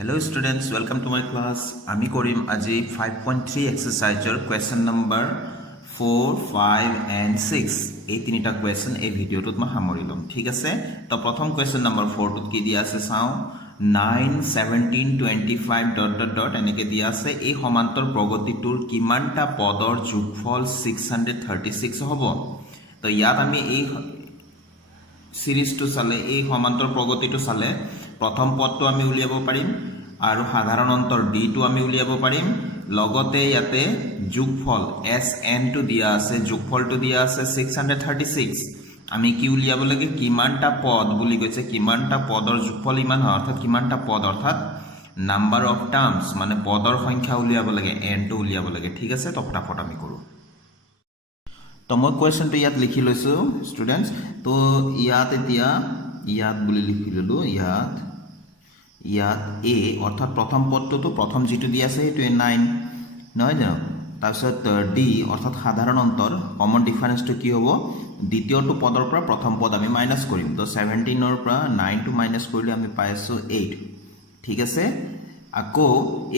Hello students, welcome to my class. আমি কৰিম আজি 5.3 এক্সাৰসাইজৰ কোৱেশ্চন নম্বৰ 4, 5 and 6 এই তিনিটা কোৱেশ্চন এই ভিডিঅ'টোত মই সামৰি লম ঠিক আছে তো প্ৰথম কোৱেশ্চন নম্বৰ 4 টোত কি দিয়া আছে চাও 9 17 25 ... এনেকে দিয়া আছে এই সমান্তৰ প্ৰগতিটোৰ কিমানটা পদৰ যোগফল 636 হ'ব তো ইয়াত আমি এই সিৰিজটো চালে এই সমান্তৰ প্ৰগতিটো চালে প্ৰথম পদটো আমি উলিয়াব পাৰিম আৰু সাধাৰণ অন্তৰ d টো আমি উলিয়াব পাৰিম লগতে ইয়াতে যোগফল sn টো দিয়া আছে যোগফলটো দিয়া আছে 636 আমি কি উলিয়াব লাগে কিমানটা পদ বুলি কৈছে কিমানটা পদৰ যোগফল ইমান হয় অৰ্থাৎ কিমানটা পদ অৰ্থাৎ নাম্বাৰ অফ টাৰ্মস মানে পদৰ সংখ্যা উলিয়াব লাগে n টো উলিয়াব লাগে ঠিক আছে তো ফটাফট আমি কৰো তো মই কোৱেশ্চনটো ইয়াত লিখি লৈছো স্টুডেন্টস তো ইয়াত এতিয়া ইয়াত বুলি লিখি ললো ইয়াত a অর্থাৎ প্রথম পদটো প্রথম যেটো দিয়া আছে এটো 9 নহয় জানো তাৰপিছত d অৰ্থাৎ সাধাৰণ অন্তৰ কমন ডিফাৰেন্সটো কি হ'ব দ্বিতীয়টো পদৰ পৰা প্ৰথম পদ আমি মাইনাস কৰিম তো 17 ৰ পৰা 9 টো মাইনাস কৰিলে আমি পাইছো 8 ঠিক আছে আকৌ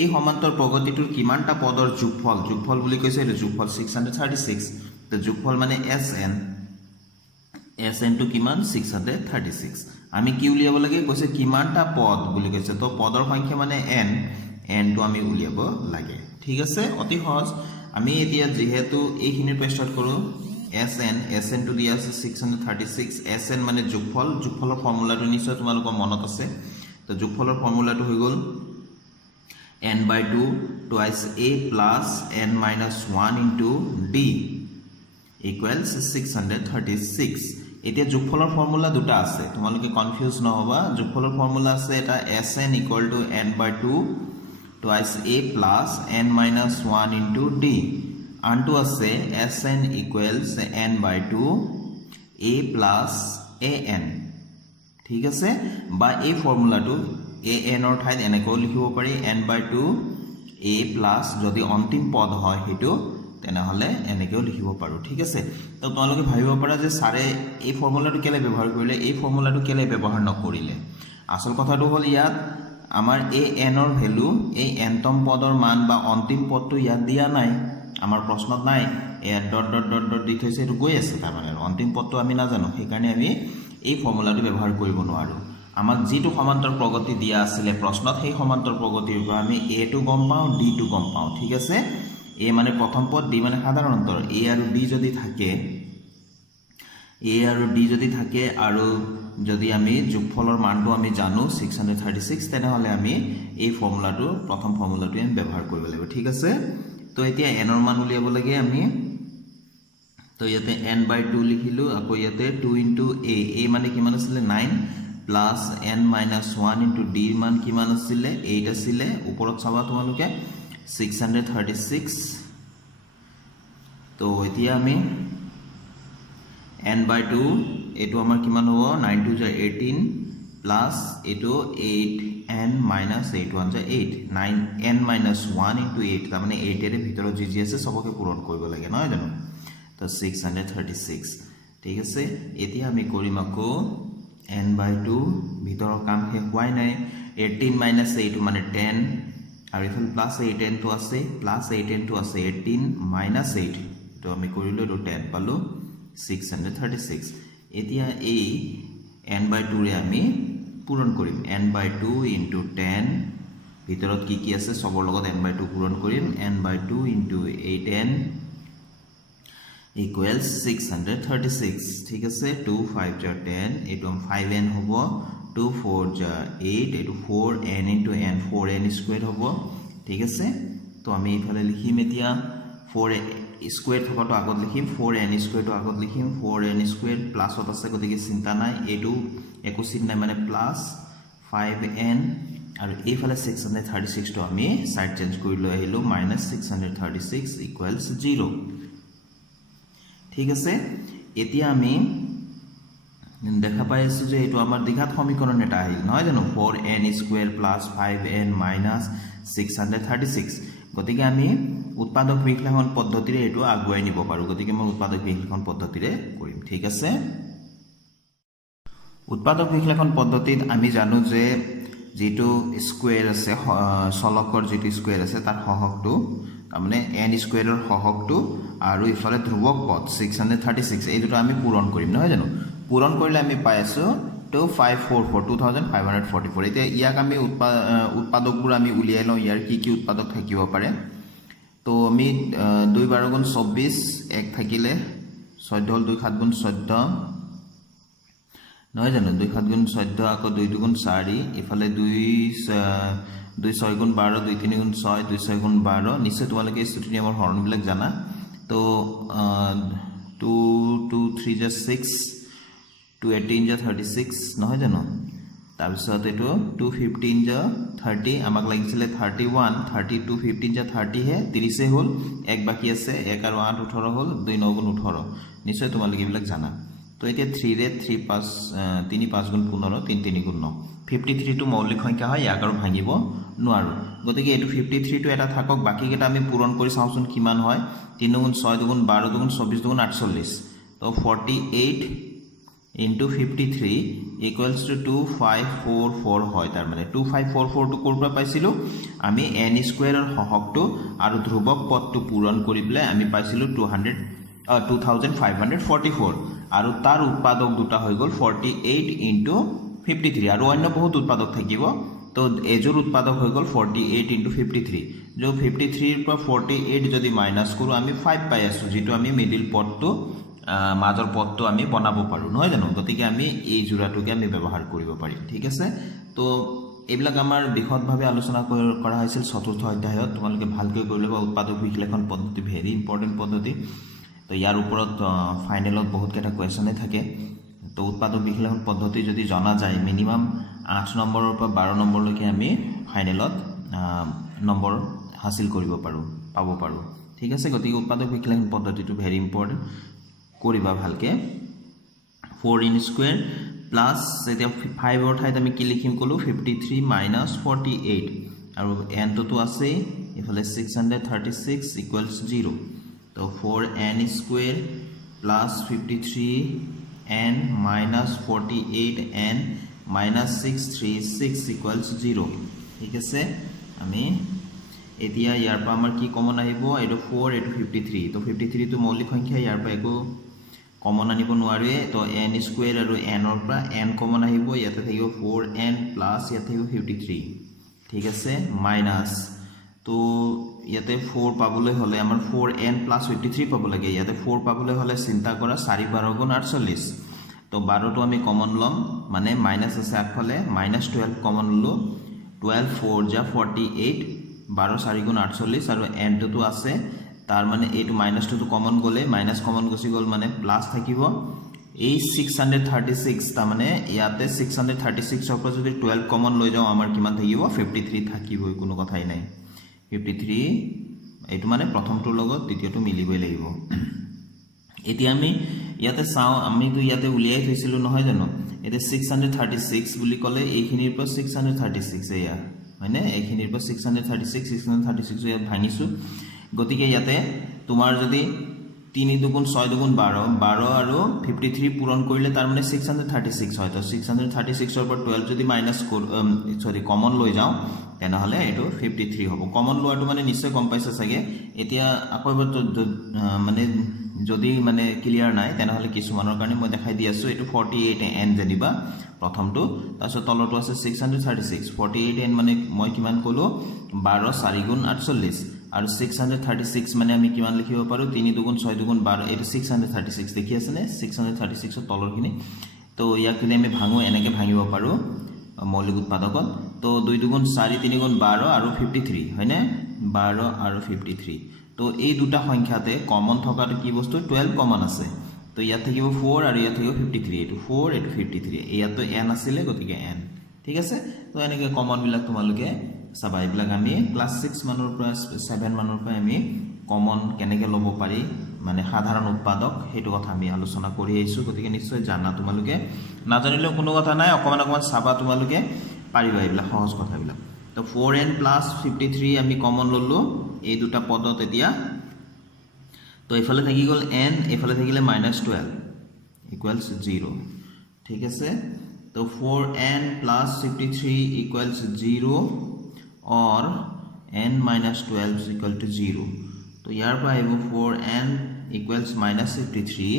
এই সমান্তৰ প্ৰগতিটোৰ কিমানটা পদৰ যোগফল বুলি কৈছে এটো যোগফল 636 তো যোগফল মানে sn টো কিমান 636 আমি কি উলিয়াব লাগে কৈছে কিমানটা পদ বুলি কৈছে তো পদৰ সংখ্যা মানে n টো আমি উলিয়াব লাগে ঠিক আছে অতি সহজ আমি এতিয়া যেহেতু এইখিনি পেস্ট কৰো sn টো দিয়া আছে 636 sn মানে যোগফলৰ ফৰ্মুলাটো নিশ্চয় তোমালোকৰ মনত আছে তো যোগফলৰ ফৰ্মুলাটো হৈ গল n/2 twice a plus n minus 1 into d equals 636 এতিয়া যোগফলৰ ফৰ্মুলা দুটা আছে তোমালোকে কনফিউজ নহবা যোগফলৰ ফৰ্মুলা আছে এটা sn = n/2 twice a plus n minus 1 into d আনটো আছে sn = n/2 a plus an ঠিক আছে বা এই ফৰ্মুলাটো an ৰ ঠাইত এনেকৈ লিখিব পাৰি n/2 a plus যদি অন্তিম পদ হয় হেতু তেনেহলে এনেকেও লিখিব পাৰো ঠিক আছে তো তোমালোকে ভাবিব পাৰা যে সাৰে এই ফৰ্মুলাটো কেলে ব্যৱহাৰ কৰিলে এই ফৰ্মুলাটো কেলে ব্যৱহাৰ নকৰিলে আসল কথাটো হল ইয়াত আমাৰ an ৰ ভ্যালু এই nতম পদৰ মান বা অন্তিম পদটো ইয়াত দিয়া নাই আমাৰ প্ৰশ্নত নাই এ ডট দি থৈছে এটো গৈ আছে তাৰ মানে অন্তিম পদটো আমি নাজানো সেই কাৰণে আমি এই ফৰ্মুলাটো ব্যৱহাৰ কৰিব নোৱাৰো আমাক যেটো সমান্তৰ প্ৰগতি দিয়া আছিল প্ৰশ্নত সেই সমান্তৰ প্ৰগতিৰ পৰা আমি a টো গম পাও d টো গম পাও ঠিক আছে a মানে প্ৰথম পদ d মানে সাধাৰণ অন্তৰ a আৰু d যদি থাকে আৰু যদি আমি যোগফলৰ মানটো আমি জানো 636 তেনেহলে আমি এই ফৰ্মুলাটো প্ৰথম ফৰ্মুলাটো আমি ব্যৱহাৰ কৰিব লাগিব ঠিক আছে তো এতিয়া n ৰ মান উলিয়াব লাগে আমি তো ইয়াতে n/2 লিখিলো আকৌ ইয়াতে 2 into a মানে কিমান আছিল 9 plus n minus 1 into d মান কিমান আছিল 8 আছিল ওপৰত চাবা তোমালোকে 636 তো এতিয়া আমি n/2 এটো আমাৰ কিমান হ'ব 9 2 18 প্লাস এটো 8n minus 8 1 8 9n minus 1 into 8 তাৰ মানে 8 এৰ ভিতৰত যি আছে সবকে পূৰণ কৰিব লাগে নহয় জানো তো 636 ঠিক আছে এতিয়া আমি কৰিম আকৌ n/2 ভিতৰৰ কাম শেষ হোৱাই নাই 18 minus 8 মানে 10 আৰু ইফাল প্লাস 8n টো আছে প্লাস 8n টো আছে 18 minus 8 তো আমি কৰিলো এটো 10 পালো 636 এতিয়া এই n/2 ৰে আমি পূৰণ কৰিম n/2 into 10 ভিতৰত কি আছে সবৰ লগত n/2 পূৰণ কৰিম n/2 into 8n equals 636 ঠিক আছে 2 5 10 এটো 5n হ'ব 2 4 8 এটো 4n into n 4n square হ'ব ঠিক আছে তো আমি ইফালে লিখিম এতিয়া 4 স্কয়ার থকাটো আগত লিখিম 4n square টো আগত লিখিম 4n square প্লাসত আছে গতিকে চিন্তা নাই এটো একো চিন নাই মানে প্লাস 5n আৰু এইফালে 636 টো আমি সাইড চেঞ্জ কৰি লৈ আহিলো -636 equals 0 ঠিক আছে এতিয়া আমি দেখা পাই আছো যে এটো আমাৰ দ্বিঘাত সমীকৰণ এটা আহিল নহয় জানো 4n square plus 5n minus 636 গতিকে আমি উৎপাদক বিশ্লেষণ পদ্ধতিৰে এটো আগুৱাই নিব পাৰো গতিকে মই উৎপাদক বিশ্লেষণ পদ্ধতিৰে কৰিম ঠিক আছে উৎপাদক বিশ্লেষণ পদ্ধতিত আমি জানো যে যেটো স্কয়াৰ আছে চলকৰ যেটো স্কয়াৰ আছে তাৰ হহকটো মানে n স্কয়াৰৰ হহকটো আৰু ইফালে ধ্ৰুবক পদ 636 এই দুটো আমি পূৰণ কৰিম নহয় জানো পূৰণ কৰিলে আমি পাই আছো 2544 এতিয়া ইয়াক আমি উৎপাদকবোৰ আমি উলিয়াই লওঁ ইয়াৰ কি উৎপাদক থাকিব পাৰে তো আমি 2 12 গুণ 24 এক থাকিলে 14 হল 2 7 গুণ 14 নহয় জানো 2 7 গুণ 14 আকৌ 2 2 গুণ 4 ইফালে 2 6 গুণ 12 2 3 গুণ 6 2 6 গুণ 12 নিশ্চয় তোমালোকে ষ্টুডেন্ট নিয়মৰ হৰণবিলাক জানা তো 2 2 3 যা 6 2 18 যা 36 নহয় জানো তাৰপিছত এটো 2 15 যা 30 আমাক লাগিছিলে 31 32 15 যা 30 হে 30 হল এক বাকি আছে 1 আৰু 8 18 হল 2 9 গুণ 18 নিশ্চয় তোমালোকে এইবিলাক জানা তো এতিয়া 3 ৰে 3 5 3 5 গুণ 15 3 3 গুণ 9 53 টো মৌলিক সংখ্যা হয় ইয়াক আৰু ভাঙিব নোৱাৰো গতিকে এটো 53 টো এটা থাকক বাকি কেটা আমি পূৰণ কৰি চাওচোন কিমান হয় 3 গুণ 6 গুণ 12 গুণ 24 গুণ 48 তো 48 into 53 equals to 2544 হয় তার মানে 2544 টো কোৰ পৰা পাইছিলো আমি n স্কয়াৰৰ হহকটো আৰু ধ্ৰুবক পদটো পূৰণ কৰিবলে আমি পাইছিলো 2544 আৰু তাৰ উৎপাদক দুটা হৈ গল 48 into 53 আৰু অন্য বহুত উৎপাদক থাকিব তো এজৰ উৎপাদক হৈ গল 48 into 53 जो 53 ৰ পৰা 48 যদি মাইনাস কৰো আমি 5 পাই আছো যেটো আমি মিডল পদটো মাজৰ পদটো আমি বনাব পাৰো নহয় জানো গতিকে আমি এই জোড়াটোকে আমি ব্যৱহাৰ কৰিব পাৰিম ঠিক আছে তো এইবিলাক আমাৰ বিশদভাৱে আলোচনা কৰা হৈছিল চতুৰ্থ অধ্যায়ত তোমালোকে ভালকৈ কৰি লবা উৎপাদক বিশ্লেষণ পদ্ধতি ভেৰি ইম্পৰ্টেন্ট পদ্ধতি তো ইয়াৰ ওপৰত ফাইনেলত বহুত কেটা কোৱেশ্চনে থাকে তো উৎপাদক বিশ্লেষণ পদ্ধতি যদি জনা যায় মিনিমাম 8 নম্বৰৰ পৰা 12 নম্বৰলৈকে আমি ফাইনেলত নম্বৰ হাসিল কৰিব পাব পাৰো ঠিক আছে গতিকে উৎপাদক বিশ্লেষণ পদ্ধতিটো ভেৰি ইম্পৰ্টেন্ট কৰিবা ভালকে 4 in square plus এতিয়া 5 অৰ ঠাইত আমি কি লিখিম কলো 53 minus 48 আৰু n তো আছে ইফালে 636 equals 0 তো 4n square plus 53n minus 48n minus 636 equals 0 ঠিক আছে আমি এতিয়া ইয়াৰ পৰা আমাৰ কি কমন আহিব এটো 4 এটো 53 তো 53 তো মৌলিক সংখ্যা ইয়াৰ পৰা একো কমন আনিব নোৱাৰে তো n স্কয়াৰ আৰু n ৰ পৰা n কমন আহিব ইয়াতে থাকিব 4n প্লাস ইয়াতে থাকিব 53 ঠিক আছে মাইনাস তো ইয়াতে 4 পাবলৈ হলে আমাৰ 4n প্লাস 53 পাব লাগে ইয়াতে 4 পাবলৈ হলে চিন্তা কৰা 4 12 গুণ 48 তো 12 টো আমি কমন লম মানে মাইনাস আছে আগফালে -12 কমন ললো 12 4 যা 48 12 4 গুণ 48 আৰু n তো আছে তার মানে এইটো মাইনাস টু কমন গলে মাইনাস কমন গছি গল মানে প্লাস থাকিব এই 636 তা মানে ইয়াতে 636 ৰ পৰা যদি 12 কমন লৈ যাও আমাৰ কিমান থাকিব 53 থাকিব কোনো কথাই নাই 53 এইটো মানে প্ৰথমটোৰ লগত দ্বিতীয়টো মিলিবই লাগিব এতিয়া আমি ইয়াতে চাও আমি তো ইয়াতে উলিয়াই থৈছিলো নহয় জানো এতে 636 বুলি কলে এইখিনিৰ পৰা 636 এয়া মানে এইখিনিৰ পৰা 636 ইয়াত ভাঙিছো গতিকে ইয়াতে তোমাৰ যদি 3 দুগুণ 6 দুগুণ 12 12 আৰু 53 পূৰণ কৰিলে তাৰ মানে 636 হয় তো 636 ৰ পৰা 12 যদি মাইনাস কমন লৈ যাও তেনে হলে এটো 53 হ'ব কমন লোৱাটো মানে নিশ্চয় কম পাইছে সাগে এতিয়া আকৌ মানে যদি মানে ক্লিয়াৰ নাই তেনে হলে কিছুমানৰ কাৰণে মই দেখাই দি আছো এটো 48n জেনিবা প্ৰথমটো তাৰছত তলটো আছে 636 48n মানে মই কিমান কলো 12 4 গুণ 48 আৰু 636 মানে আমি কিমান লিখিব পাৰো 3 দুগুণ 6 দুগুণ 12 এটো 636 দেখি আছে নে 636 ৰ তলৰখিনি তো ইয়াক যদি আমি ভাঙো এনেকে ভাঙিব পাৰো মৌলিক উৎপাদকত তো 2 দুগুণ 4 3 গুণ 12 আৰু 53 হয়নে 12 আৰু 53 তো এই দুটা সংখ্যাতে কমন থকাটো কি বস্তু 12 কমন আছে তো ইয়াত থাকিব 4 আৰু ইয়াত থাকিব 53 এটো 4 এটো 53 ইয়াত তো n আছিল গতিকে n ঠিক আছে তো এনেকে কমন বিলাক তোমালোকে সবাই এইবিলাক আমি ক্লাস 6 মানৰ পৰা 7 মানৰ পৰা আমি কমন কেনেকে লব পাৰি মানে সাধাৰণ উৎপাদক হেতু কথা আমি আলোচনা কৰি আইছো গতিকে নিশ্চয় জানা তোমালোকে নাজানিলে কোনো কথা নাই অকমান চাবা তোমালোকে পাৰিবা এইবিলাক সহজ কথাবিলাক তো 4n plus 53 আমি কমন ললো এই দুটা পদত এতিয়া তো এফালে থাকি গল n এফালে থাকিলে -12 equals 0 ঠিক আছে তো 4n plus 53 equals 0 or n minus 12 equal to 0. তো ইয়াৰ পৰা আহিব 4n equals minus 53.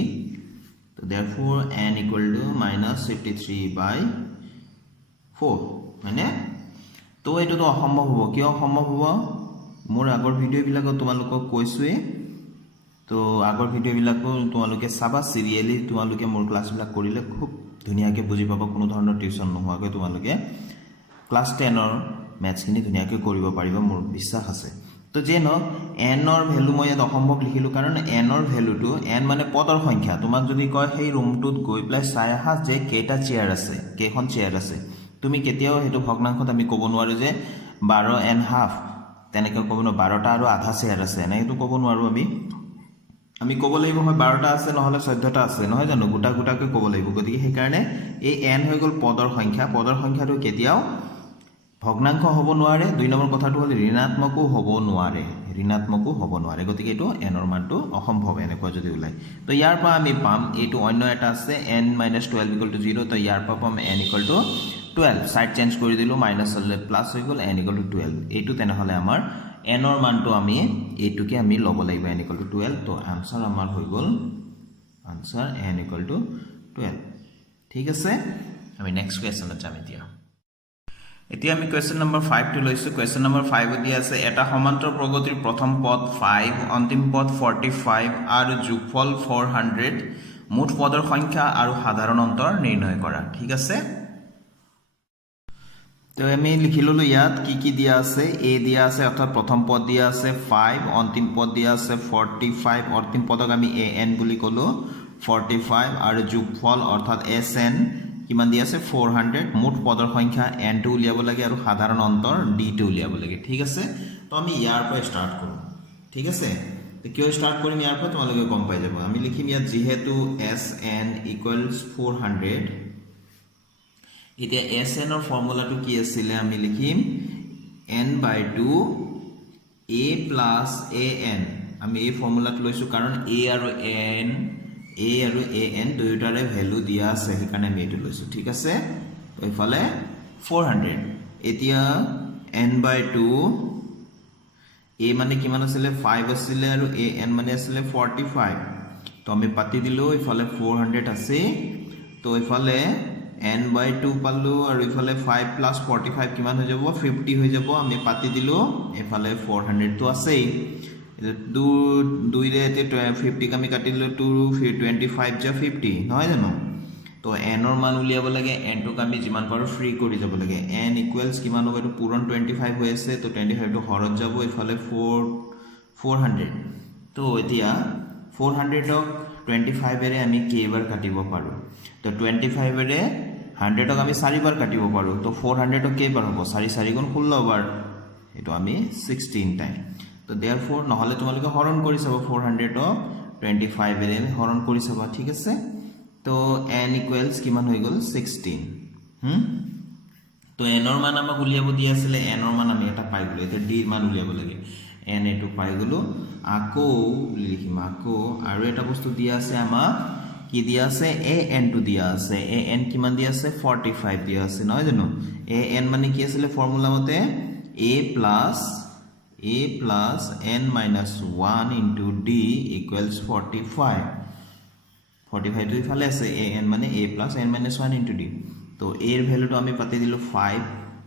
তো therefore n equal to minus 53 by 4. হয়নে? তো এইটোতো অসম্ভৱ হ'ব। কিয় অসম্ভৱ হ'ব? মোৰ আগৰ ভিডিঅ'বিলাকত তোমালোকক কৈছোৱে। তো আগৰ ভিডিঅ'বিলাকো তোমালোকে চাবা সিৰিয়েলি, তোমালোকে মোৰ ক্লাছবিলাক কৰিলে খুব ধুনীয়াকৈ বুজি পাবা। কোনো ধৰণৰ টিউশ্যন নোহোৱাকৈ তোমালোকে ক্লাছ 10ৰ মেথছখিনি ধুনীয়াকৈ কৰিব পাৰিবা, মোৰ বিশ্বাস আছে। তো যে নহওক এনৰ ভেলু মই ইয়াত অসম্ভৱ লিখিলোঁ, কাৰণ এনৰ ভেলুটো এন মানে পদৰ সংখ্যা। তোমাক যদি কয় সেই ৰুমটোত গৈ পেলাই চাই আহা যে কেইটা চেয়াৰ আছে, কেইখন চেয়াৰ আছে, তুমি কেতিয়াও সেইটো ভগ্নাংশত আমি ক'ব নোৱাৰোঁ যে 12.5 তেনেকৈ ক'ব নোৱাৰোঁ 12টা আৰু আধা চেয়াৰ আছে, এনেকৈতো ক'ব নোৱাৰোঁ। আমি ক'ব লাগিব হয় 12টা আছে নহ'লে 14টা আছে, নহয় জানো? গোটা গোটাকৈ ক'ব লাগিব। গতিকে সেইকাৰণে এই এন হৈ গ'ল পদৰ সংখ্যা। পদৰ সংখ্যাটো কেতিয়াও ভগ্নাংশ হ'ব নোৱাৰে। 2 নম্বৰ কথাটো হ'ল ঋণাত্মকো হ'ব নোৱাৰে, ঋণাত্মকো হ'ব নোৱাৰে। গতিকে এইটো এনৰ মানটো অসম্ভৱ এনেকুৱা যদি ওলায়। তো ইয়াৰ পৰা আমি পাম এইটো অন্য এটা আছে n minus 12 equal to 0। তো ইয়াৰ পৰা পাম n equal to 12। Side change কৰি দিলোঁ, মাইনাছ হ'লে প্লাছ হৈ গ'ল, n equal to 12। এইটো তেনেহ'লে আমাৰ এনৰ মানটো আমি এইটোকে আমি ল'ব লাগিব n equal to 12। তো আনচাৰ আমাৰ হৈ গ'ল আনচাৰ n equal to 12। ঠিক আছে, আমি নেক্সট কুৱেশ্যনত যাম। এতিয়া আমি কুৱেশ্যন নম্বৰ 5টো লৈছোঁ। কুৱেশ্যন নম্বৰ 5 দিয়া আছে এটা সমান্তৰ প্ৰগতিৰ প্ৰথম পদ 5, অন্তিম পদ 45 আৰু যোগফল 400, মুঠ পদৰ সংখ্যা আৰু সাধাৰণ অন্তৰ নিৰ্ণয় কৰা। ঠিক আছে, তো আমি লিখি ল'লোঁ ইয়াত কি কি দিয়া আছে। এ দিয়া আছে, অৰ্থাৎ প্ৰথম পদ দিয়া আছে 5, অন্তিম পদ দিয়া আছে 45, অন্তিম পদক আমি এ এন বুলি ক'লোঁ 45, আৰু যোগফল অৰ্থাৎ এছ এন কিমান দিয়া আছে 400, মুঠ পদৰ সংখ্যা এনটো উলিয়াব লাগে আৰু সাধাৰণ অন্তৰ ডিটো উলিয়াব লাগে। ঠিক আছে, তো আমি ইয়াৰ পৰা ষ্টাৰ্ট কৰোঁ। ঠিক আছে, তো কিয় ষ্টাৰ্ট কৰিম ইয়াৰ পৰা তোমালোকে গম পাই যাব। আমি লিখিম ইয়াত যিহেতু এছ এন ইকুৱেলছ 400। এতিয়া এছ এনৰ ফৰ্মুলাটো কি আছিলে? আমি লিখিম n/2 a plus A N. আমি এই ফৰ্মুলাটো লৈছোঁ কাৰণ এ আৰু এ এন দুয়োটাৰে ভেলু দিয়া আছে, সেইকাৰণে আমি এইটো লৈছোঁ। ঠিক আছে, এইফালে 400। এতিয়া n/2 এ মানে কিমান আছিলে 5 আছিলে, আৰু এ এন মানে আছিলে 45। তো আমি পাতি দিলোঁ, ইফালে 400 আছে। তো এইফালে n/2 পালোঁ, আৰু ইফালে 5 প্লাছ 45 কিমান হৈ যাব 50 হৈ যাব। আমি পাতি দিলোঁ, এইফালে 400টো আছেই। দুইৰে এতিয়া 50ক আমি কাটি দিলোঁ, 25 যা 50, নহয় জানো? তো এনৰ মান উলিয়াব লাগে, এনটোক আমি যিমান পাৰোঁ ফ্ৰী কৰি যাব লাগে। এন ইকুৱেলছ কিমান হ'ব? এইটো পূৰণ 25 হৈ আছে, তো 25টো হৰত যাব, এইফালে 400। তো এতিয়া 400ক 25ৰে আমি কেইবাৰ কাটিব পাৰোঁ? তো 25ৰে 100ক আমি 4বাৰ কাটিব পাৰোঁ। তো 400ক কেইবাৰ হ'ব? 4 4 গুণ 16 বাৰ, এইটো আমি 16 টাইম। তো দেয়াৰফৰ নহ'লে তোমালোকে হৰণ কৰি চাবা, 400ক 25ৰে হৰণ কৰি চাবা। ঠিক আছে, তো এন ইকুৱেলছ কিমান হৈ গ'ল 16। তো এনৰ মান আমাক উলিয়াব দিয়া আছিলে, এনৰ মান আমি এটা পাই গ'লোঁ। এতিয়া ডিৰ মান উলিয়াব লাগে, এন এইটো পাই গ'লোঁ। আকৌ লিখিম আকৌ, আৰু এটা বস্তু দিয়া আছে আমাক, কি দিয়া আছে? এ এনটো দিয়া আছে। এ এন কিমান দিয়া আছে? 45 দিয়া আছে, নহয় জানো? এ এন মানে কি আছিলে ফৰ্মুলা মতে? A plus n minus 1 into d equals 45. 45 টো ইফালে আছে, এ এন মানে A plus n minus 1 into d। তো এৰ ভেলুটো আমি পাতি দিলোঁ 5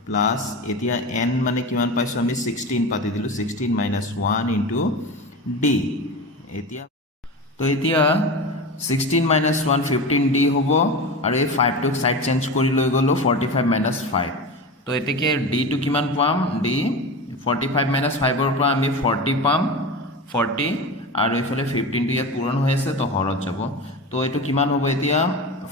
প্লাছ, এতিয়া n মানে কিমান পাইছোঁ আমি 16 পাতি দিলোঁ, 16 minus 1 into d। এতিয়া 16 minus 1 15d হ'ব, আৰু এই 5টোক সাইড চেঞ্জ কৰি লৈ গ'লোঁ 45 minus 5। তো এতেকে ডিটো কিমান পাম? ডি 45 minus 5ৰ পৰা আমি 40 পাম, 40, আৰু এইফালে 15টো ইয়াত পূৰণ হৈ আছে, তো হৰত যাব। তো এইটো কিমান হ'ব এতিয়া?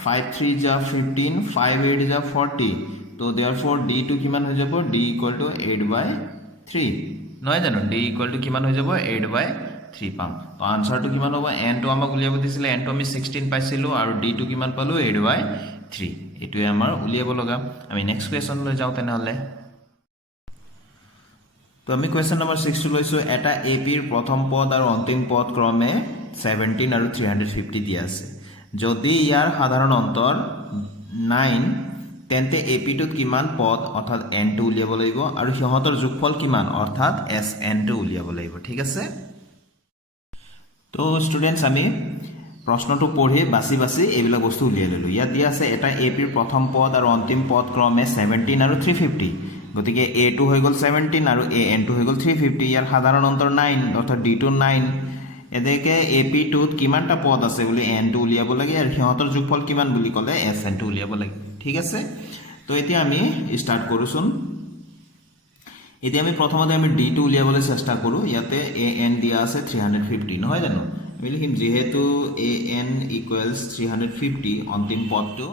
5 3 যা 15, 5 8 যা 40। তো দেয়াৰফৰ ডিটো কিমান হৈ যাব? ডি ইকুৱেল টু 8/3, নহয় জানো? ডি ইকুৱেল টু কিমান হৈ যাব? 8/3 পাম। তো আনচাৰটো কিমান হ'ব? এনটো আমাক উলিয়াব দিছিলে, এনটো আমি 16 পাইছিলোঁ, আৰু ডিটো কিমান পালোঁ? 8/3। এইটোৱে আমাৰ উলিয়াব লগা। আমি নেক্সট কুৱেশ্যনলৈ যাওঁ তেনেহ'লে। তো আমি কুৱেশ্যন নম্বৰ 6টো লৈছোঁ। এটা এ পিৰ প্ৰথম পদ আৰু অন্তিম পদ ক্ৰমে 17 আৰু 350 দিয়া আছে। যদি ইয়াৰ সাধাৰণ অন্তৰ 9 তেন্তে AP2 কিমান পদ অৰ্থাৎ n টো উলিয়াব লাগিব আৰু সিহঁতৰ যোগফল কিমান অৰ্থাৎ SN টো উলিয়াব লাগিব ঠিক আছে তো স্টুডেন্টস আমি প্ৰশ্নটো পঢ়ি বাছি বাছি এইবিলাক বস্তু উলিয়াই ললো ইয়াত দিয়া আছে এটা AP ৰ প্ৰথম পদ আৰু অন্তিম পদ ক্ৰমে 17 আৰু 350 গতিকে A2 হৈ গল 17 আৰু AN2 হৈ গল 350 ইয়াৰ সাধাৰণ অন্তৰ 9 অৰ্থাৎ D2 9 এদেকে AP2 ত কিমানটা পদ আছে বুলি N2 উলিয়াব লাগে আৰু সিহঁতৰ যোগফল কিমান বুলি ক'লে SN2 উলিয়াব লাগে ঠিক আছে তো এতিয়া আমি স্টার্ট কৰোছুন এতিয়া আমি প্ৰথমতে আমি D2 উলিয়াবলৈ চেষ্টা কৰো ইয়াতে AN দিয়া আছে 350 নহয় জানো আমি লিখিম যেহেতু AN = 350 অন্তিম পদটো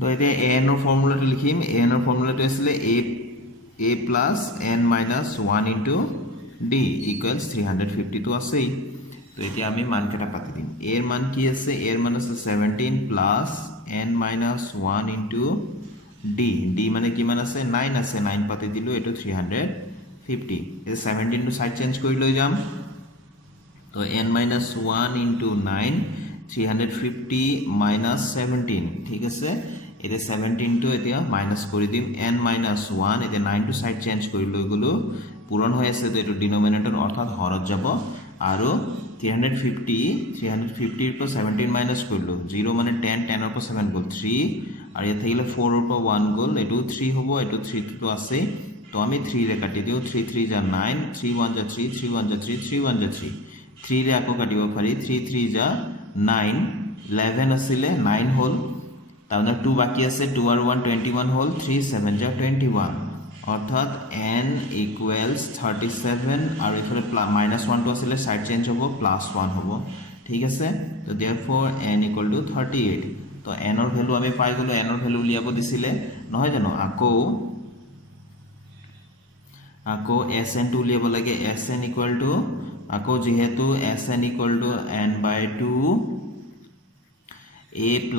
তো এতিয়া AN ৰ ফৰ্মুলাটো লিখিম AN ৰ ফৰ্মুলাটো আছিল A + n - 1 * D = 350 তো আছে তো এতিয়া আমি মান কেটা পাতি দিম A এর মান কি আছে A এর মান আছে 17 + n - 1 * D D মানে কিমান আছে 9 আছে 9 পাতি দিলো এটো 350 এই 17 টু সাইড চেঞ্জ কৰি লৈ যাম তো n - 1 * 9 350 - 17 ঠিক আছে এটা 17 টো এতিয়া মাইনাস কৰি দিম n - 1 এটা 9 টু সাইড চেঞ্জ কৰি লৈ গলো পূৰণ হৈ আছে তো এটো ডিনোমিনেটৰ অৰ্থাৎ হৰত যাব আৰু 350 ৰ পৰা 17 মাইনাস কৰিলো 0 মানে 10 10 ৰ পৰা 7 গল 3 আৰু ইয়াত থাকিলে 4 ৰ পৰা 1 গল এটো 3 হ'ব এটো 3 তো আছে তো আমি 3 ৰে কাটি দিও 3 3 যা 9 3 1 যা 3 3 1 যা 3 3 1 যা 3 3 ৰে আকৌ কাটিব পাৰি 3 3 যা 9 11 আছিল 9 হল তাহলে 2 বাকি আছে 2 আর 1 21 হল 3 7 যা 21 অর্থাৎ n = 37 আর এখানে -1 তো আসলে সাইড চেঞ্জ হবে +1 হবে ঠিক আছে তো therefore n = 38 তো n এর ভ্যালু আমি পাই গলো n এর ভ্যালু উলিয়াব দিছিলে নহয় জানো আকো Sn টো উলিয়াব লাগে Sn = আকো যেহেতু Sn = n/2 A +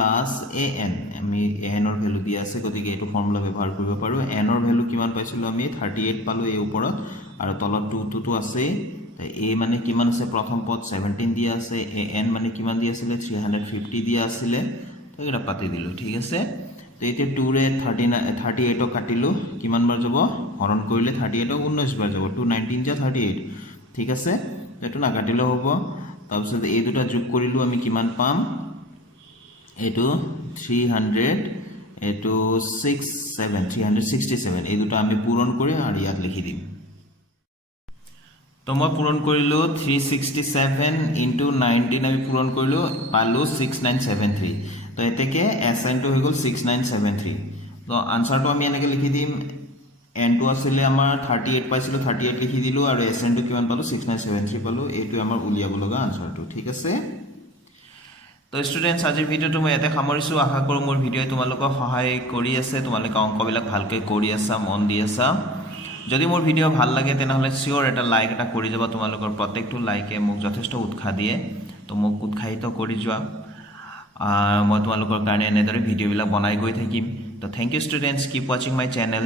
AN আমি AN এর ভ্যালু দিয়া আছে গতিকে এটো ফর্মুলা ব্যবহার কৰিব পাৰো n এৰ ভ্যালু কিমান পাইছিলো আমি 38 পালো এই ওপৰত আৰু তলত 2 তো আছে তাই A মানে কিমান আছে প্ৰথম পদ 17 দিয়া আছে AN মানে কিমান দিয়া আছিল 350 দিয়া আছিল তো এটা পাতি দিলো ঠিক আছে তো এতিয়া 2 ৰে 38 ক কাটিলো কিমান বাৰ যাব হৰণ কৰিলে 38 ক 19 বাৰ যাব 2 19 যা 38 ঠিক আছে এটো না কাটিলে হ'ব তাৰপিছত এই দুটা যোগ কৰিলো আমি কিমান পাম এটো 300 এটো 367 এই দুটো আমি পূরণ কৰি আৰ ইয়াত লিখি দিম তো মই পূৰণ কৰিলো 367 * 19 আমি পূৰণ কৰিলো পালো 6973 তো এতেকে Sn টো হৈ গল 6973 তো আনসারটো আমি এনেকে লিখি দিম n টো আছিল আমাৰ 38 পাইছিল 38 লিখি দিলো আৰু Sn টো কিমান পালো 6973 পালো এইটো আমাৰ উলিয়াব লগা আনসাৰটো ঠিক আছে তো স্টুডেন্টস আজিৰ ভিডিওটো মই এতে সামৰিছো আশা কৰো মোৰ ভিডিঅ তোমালোকক সহায় কৰি আছে তোমালোকে অংকবিলাক ভালকৈ কৰি আছা মন দি আছা যদি মোৰ ভিডিও ভাল লাগে তেনেহলে সিওৰ এটা লাইক এটা কৰি যাবা তোমালোকৰ প্ৰত্যেকটো লাইকে মোক যথেষ্ট উৎসাহ দিয়ে তো মোক উৎসাহিত কৰি যোৱা মই তোমালোকৰ কাৰণে এনেদৰে ভিডিওবিলাক বনাই গৈ থাকিম তো thank you students keep watching my channel